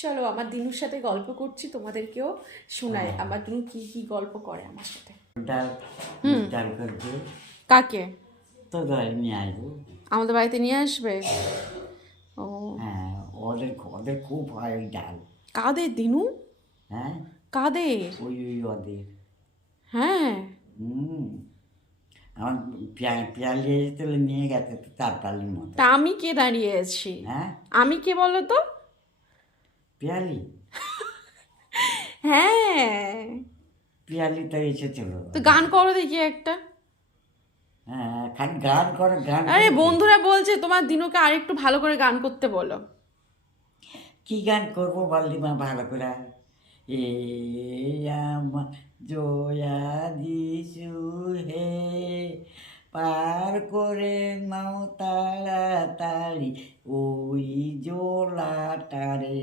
চলো আমার দিনুর সাথে গল্প করছি, তোমাদেরকেও শোনাই আমার দিনু কি কি গল্প করে আমার সাথে। ডাল ডাল করবে কাকে? তো ধরে নিয়ে আসবো। আমাদের বাড়িতে নিয়ে আসবে? ও, হ্যাঁ, ওদের ওদের খুব হয় ওই ডাল। কাদের দিনু? হ্যাঁ, কাদের? ওই ওদের। হ্যাঁ, হুম, আমার পেয়ালি এসে নিয়ে গেছে তো চারটালির মতো। তা আমি কে দাঁড়িয়ে আছি? হ্যাঁ, আমি কে বলো তো? পেয়ালি হ্যাঁ, পেয়ালি তো এসেছিল। তো গান করো দেখি একটা। হ্যাঁ, খালি গান করে গান আরে করে। বন্ধুরা বলছে তোমার দিনুকে আরেকটু ভালো করে গান করতে বলো। কি গান করবো বললি মা ভালো করে? এ আমার জয়া যিশু হে, পার করে নাও তাড়াতাড়ি ওই জোলাটারে।